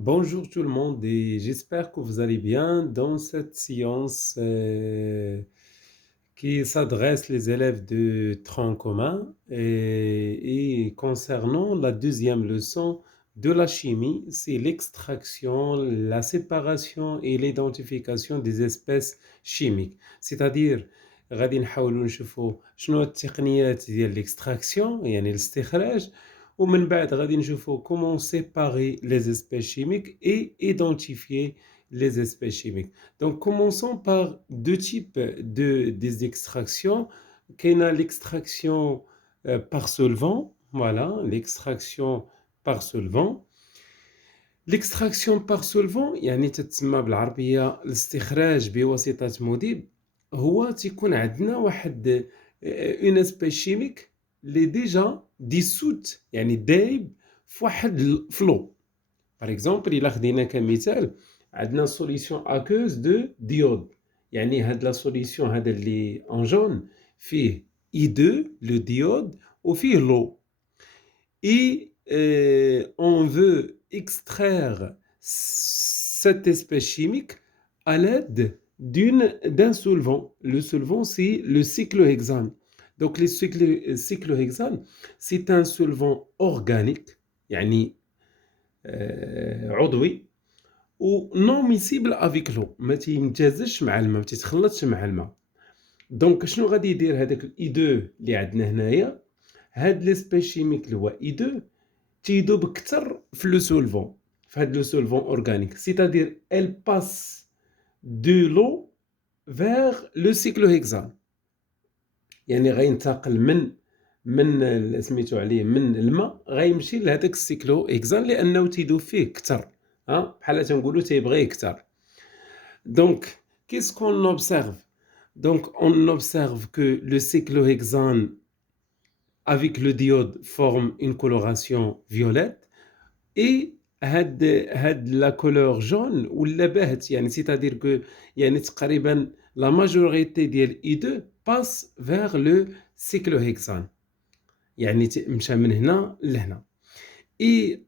Bonjour tout le monde et j'espère que vous allez bien dans cette séance qui s'adresse les élèves de tronc commun et concernant la deuxième leçon de la chimie, c'est l'extraction, la séparation et l'identification des espèces chimiques. C'est-à-dire غادي نحاولوا نشوفوا شنو التقنيات ديال الاكستراكسيون يعني الاستخراج ومن بعد غادي نشوفوا comment séparer les espèces chimiques et identifier les espèces chimiques. Donc commençons par deux types des extractions. كاينه l'extraction par solvant, voilà, l'extraction par solvant. L'extraction par solvant يعني تتسمى بالعربية الاستخراج بواسطة مذيب. هو تيكون عندنا واحد une espèce chimique اللي ديجا dissoute يعني دايب في واحد الفلو. Par exemple إلا خدينا كمثال عندنا solution aqueuse de diode يعني هاد لا solution هذا اللي en jaune فيه I2 le diode وفيه l'eau et on veut extraire cette espèce chimique à l'aide d'un solvant. Le solvant, c'est le cyclohexane. Donc, le cyclohexane, c'est un solvant organique, يعني عضوي و non miscible avec l'eau. ما تيمتزجش مع الماء، ما تيتخلطش مع الماء. دونك شنو غادي يدير هذاك الاي2 اللي عندنا هنايا؟ هاد ليسبيس شيميك اللي هو اي2 تيدوب اكثر في لو سولفون، في هاد لو سولفون اورغانيك، سيتادير elle passe de l'eau vers le cyclohexane. يعني غينتقل من سميتو عليه من الماء غيمشي لهذاك السيكلوهكسان لانه تيدوب فيه اكثر، بحال تنقولوا تيبغي اكثر. Donc, qu'est-ce qu'on observe? Donc, on observe que le cyclohexane avec le diode forme une coloration violette et had la couleur jaune ولا باهت يعني c'est-à-dire que يعني تقريبا la majorité ديال I2 passe vers le cyclohexane يعني مشى من هنا لهنا. Et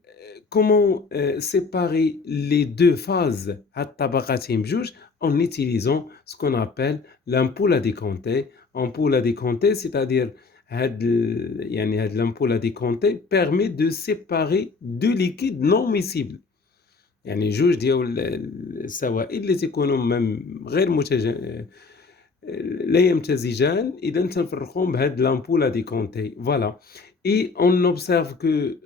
comment séparer les deux phases هاد طبقاتهم بجوج en utilisant ce qu'on appelle l'ampoule à décompter. Ampoule à décompter, c'est-à-dire يعني هاد l'ampoule à décompter permet de séparer deux liquides non miscibles. يعني جوج ديال السوائل اللي تيكونوا غير لا يمتزجان اذا تنفرقهم بهاد l'ampoule à décompter. Voilà. Et on observe que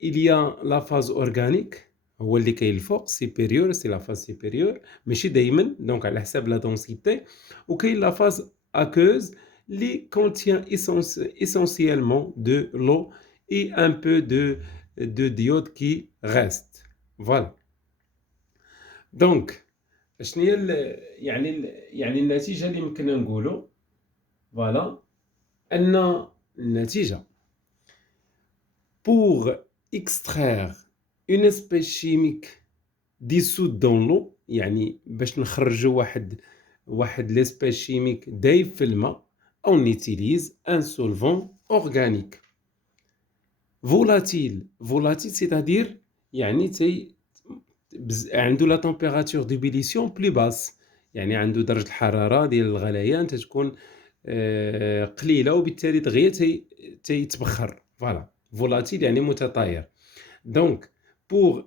il y a la phase organique هو اللي كاين الفوق supérieur, c'est la phase supérieure ماشي دايما دونك على حساب لا densité, وكاين la phase aqueuse اللي contient essentiellement de l'eau et un peu de diode qui reste. Voilà. Donc شنو هي يعني النتيجة اللي يمكننا نقولوا فوالا أن النتيجة pour extraire une espèce chimique dissoute dans l'eau يعني باش نخرجوا واحد l'espèce chimique دايب في الماء on utilise un solvant organique volatile c'est-à-dire يعني عنده لا température d'ébullition plus basse يعني عنده درجة الحرارة ديال الغليان تتكون قليلة وبالتالي دغيا تيتبخر. فوالا volatile يعني متطاير. Donc pour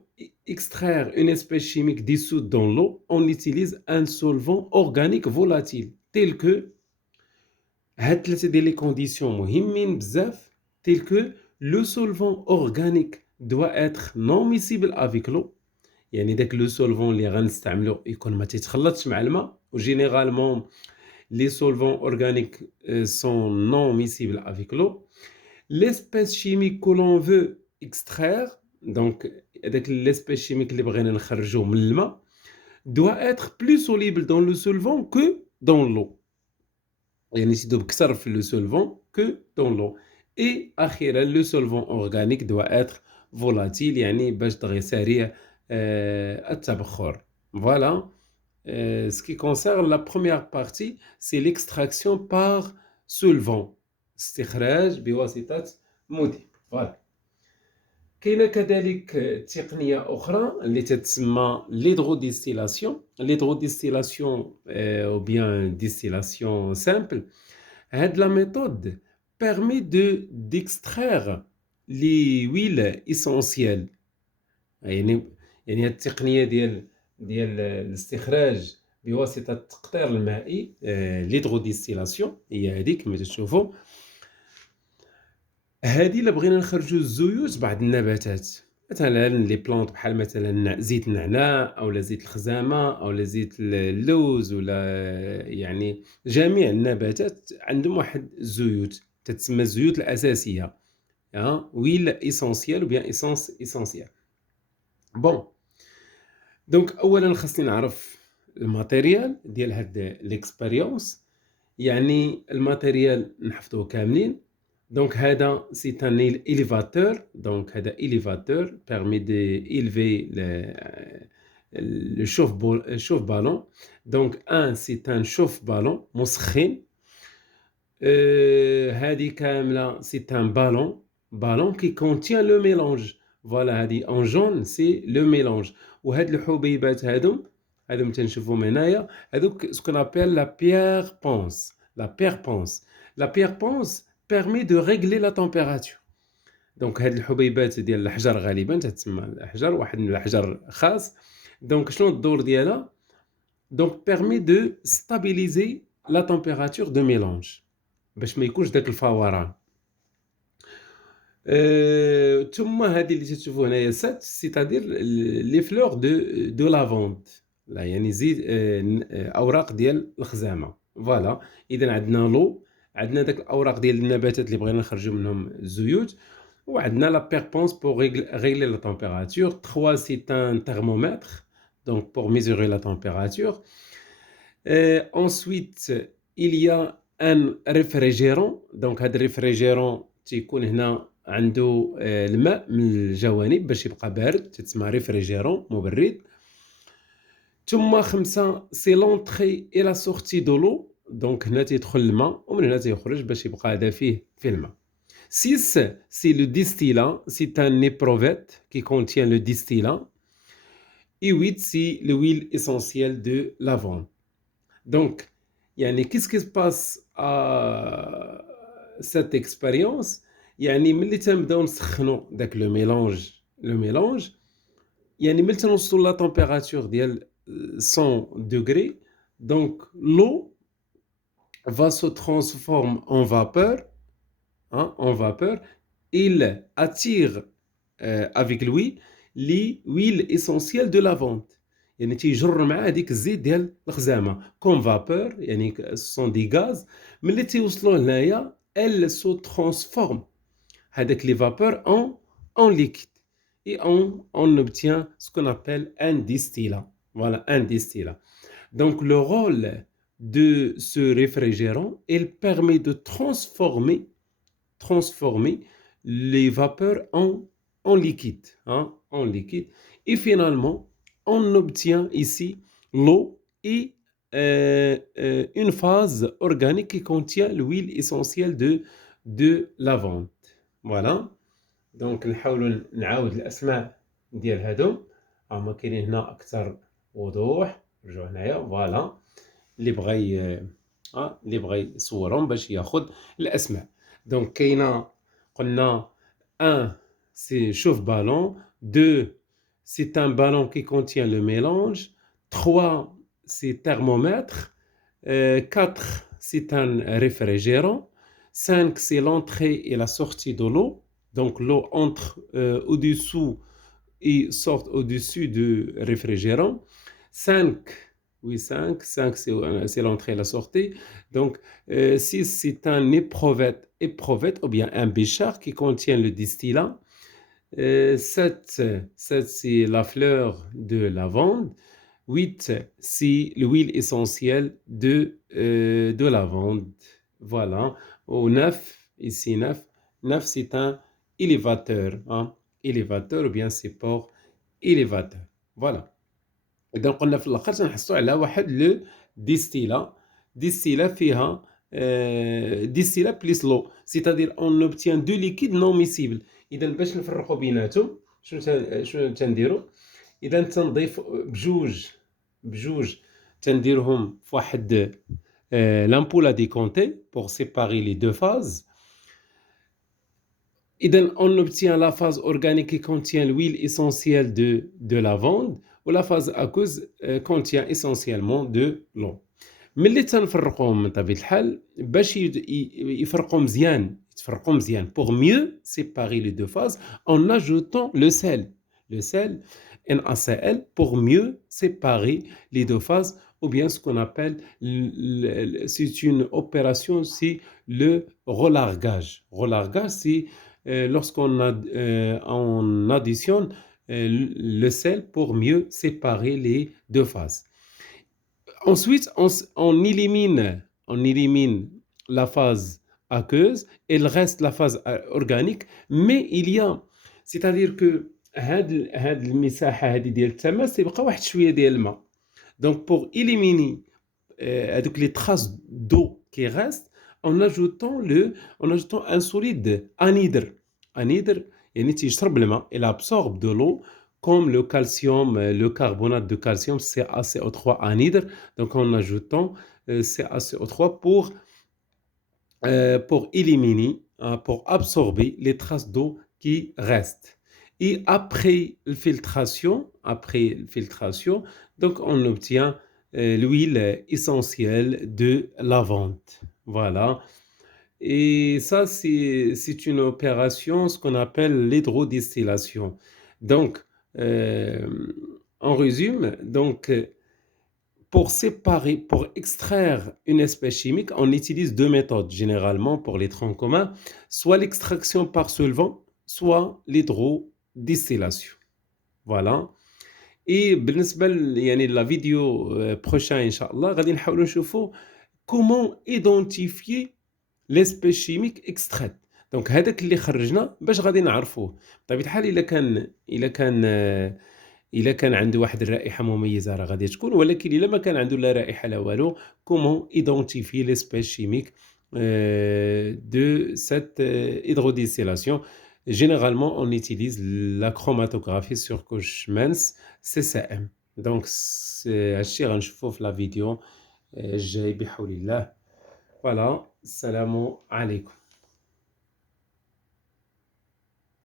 extraire une espèce chimique dissoute dans l'eau on utilise un solvant organique volatile tel que هاد ثلاثة ديال لي كونديسيون مهمين بزاف tel que le solvant organique doit être non miscible avec l'eau يعني داك لو سولفون اللي غنستعملو يكون ما تيتخلطش مع الماء وجينيرالمون les solvants organiques sont non miscibles avec l'eau. L'espèce chimique que l'on veut extraire, donc l'espèce chimique اللي بغينا نخرجو من الماء doit être plus soluble dans le solvant que dans l'eau. يعني تيدوب أكثر في le solvant que dans l'eau. Et أخيرا le solvant organique doit être volatile يعني باش دغيا سريع التبخر. Voilà. Ce qui concerne la première partie, c'est l'extraction par solvant. استخراج بواسطة مذيب. Voilà. كاينة كذلك تقنية أخرى اللي تتسمى l'hydrodistillation. L'hydrodistillation ou bien distillation simple. هاد la méthode permet d'extraire les huiles essentielles. يعني هاد التقنية ديال الاستخراج بواسطة التقطير المائي l'hydrodistillation هي هذيك كما تشوفوا. هادي إلا بغينا نخرجوا الزيوت بعض النباتات مثلا لي بلونط بحال مثلا زيت النعناع أو زيت الخزامة أو زيت اللوز ولا يعني جميع النباتات عندهم واحد الزيوت تتسمى الزيوت الأساسية ويل إيسونسيال ou bien essence essentielle. بون دونك أولا خاصني نعرف الماتيريال ديال هاد ليكسبيريونس. يعني الماتيريال نحفظوه كاملين. Donc هذا c'est un élévateur. Donc هذا élévateur permet d'élever le chauffe-ballon. Donc un c'est un chauffe-ballon مسخن. هذه كاملة c'est un ballon qui contient le mélange. Voilà هذه en jaune c'est le mélange. وهاد الحبيبات هادم تنشوفهم هنايا هذوك ce qu'on appelle la pierre ponce. La pierre ponce permet de régler la température. Donc هاد الحبيبات ديال الحجر غالبا تتسمى الحجر واحد من الحجر خاص. Donc شنو الدور ديالها؟ Donc permet de stabiliser la température de mélange باش ما يكونش داك الفوران. ثم هذه اللي تشوفوا هنايا c'est-à-dire les fleurs de lavande. لا يعني زيت اوراق ديال الخزامه. فوالا اذا عندنا لو عندنا داك الاوراق ديال النباتات اللي بغينا نخرجوا منهم الزيوت وعندنا لا بيربونس pour régler la température. 3 c'est un thermomètre donc pour mesurer la température. Ensuite il y a un réfrigérant. donc هذا الريفريجيرون تيكون هنا عنده الماء من الجوانب باش يبقى بارد تسمى ريفريجيرون مبرد. ثم 5 سي لونطري اي لا سورتي دو لو. دونك هنا تيدخل الماء ومن هنا تيخرج باش يبقى دافيه في الماء. 6 سي لو ديستيلان سي ان ايبروفيت كي كونتيان لو ديستيلان. et 8 c'est l'huile essentielle de lavande. Donc يعني qu'est-ce qui se passe à cette expérience؟ يعني ملي تنبداو نسخنوا داك لو ميلونج يعني ملي تنوصلوا لا تمبيراتور ديال 100 degrés. donc l'eau va se transformer en vapeur. Il attire avec lui l'huile essentielle de lavande. يعني تيجر مع هذيك الزيت ديال الخزامه كوم فابور يعني سون دي غاز. ملي تيوصلوا هنايا elle se transforme هذاك les vapeurs en liquide et on obtient ce qu'on appelle un distillat. Voilà, un distillat. Donc le rôle de ce réfrigérant, il permet de transformer les vapeurs en liquide, en liquide. Et finalement, on obtient ici l'eau et une phase organique qui contient l'huile essentielle de lavande. Voilà. دونك نحاولوا نعاود الاسماء ديال هادو هما كاينين هنا اكثر وضوح. رجعوا هنايا فوالا اللي بغى يصورهم باش ياخذ الاسماء. دونك كاينه قلنا 1 c'est chauffe-ballon. 2 c'est un ballon qui contient le mélange. 3 c'est thermomètre. 4 c'est un réfrigérant. 5 c'est l'entrée et la sortie de l'eau. Donc l'eau entre au-dessous et sort au-dessus du réfrigérant. 5 c'est l'entrée et la sortie. Donc 6 c'est un éprouvette ou bien un béchard qui contient le distillat. 7 c'est la fleur de lavande. 8 c'est l'huile essentielle de lavande. Voilà. Au 9 ici 9 c'est un élévateur, élévateur ou bien support élévateur. Voilà. إذا قلنا في الآخر تنحصلوا على واحد لو ديستيلا فيها distilla plus l'eau, c'est-à-dire on obtient deux liquides non miscibles. إذا باش نفرقوا بيناتهم شنو تنديروا؟ إذا تنضيف بجوج تنديرهم في واحد l'ampoule à décompter pour séparer les deux phases. إذا on obtient la phase organique qui contient l'huile essentielle de lavande ou la phase aqueuse contient essentiellement de l'eau. ملي تنفرقوهم من طبيعة الحال باش يفرقوا مزيان يتفرقوا مزيان pour mieux séparer les deux phases en ajoutant le sel. Le sel NaCl pour mieux séparer les deux phases ou bien ce qu'on appelle c'est une opération, c'est le relargage. Relargage, c'est on additionne le sel pour mieux séparer les deux phases. Ensuite, on élimine la phase aqueuse, il reste la phase organique, mais il y a, c'est-à-dire que هاد المساحة هذه ديال التماس تيبقى واحد شوية ديال الماء. Donc pour éliminer les traces d'eau qui restent en ajoutant un solide anhydre. Anhydre يعني تيشرب الماء, il absorbe de l'eau comme le calcium, le carbonate de calcium, CaCO3 anhydre. Donc en ajoutant CaCO3 pour éliminer, pour absorber les traces d'eau qui restent. Et après filtration, donc on obtient l'huile essentielle de lavande. Voilà. Et ça, c'est une opération, ce qu'on appelle l'hydrodistillation. Donc, en résume, donc, pour extraire une espèce chimique, on utilise deux méthodes généralement pour les troncs communs, soit l'extraction par solvant, soit l'hydrodistillation. Voilà. Et بالنسبة يعني la vidéo prochaine Inch'Allah غادي نحاولوا نشوفوا comment identifier l'espèce chimique extraite. Donc هذاك اللي خرجنا باش غادي نعرفوه. بطبيعة الحال إلا كان عنده واحد الرائحة مميزة راه غادي تكون, ولكن إلا ما كان عنده لا رائحة لا والو, comment identifier l'espèce chimique de cette hydrodistillation. Généralement, on utilise la chromatographie sur couche mince, CCM. Donc, هادشي غنشوفوه في لا فيديو الجاي بحول الله. Voilà, السلام عليكم.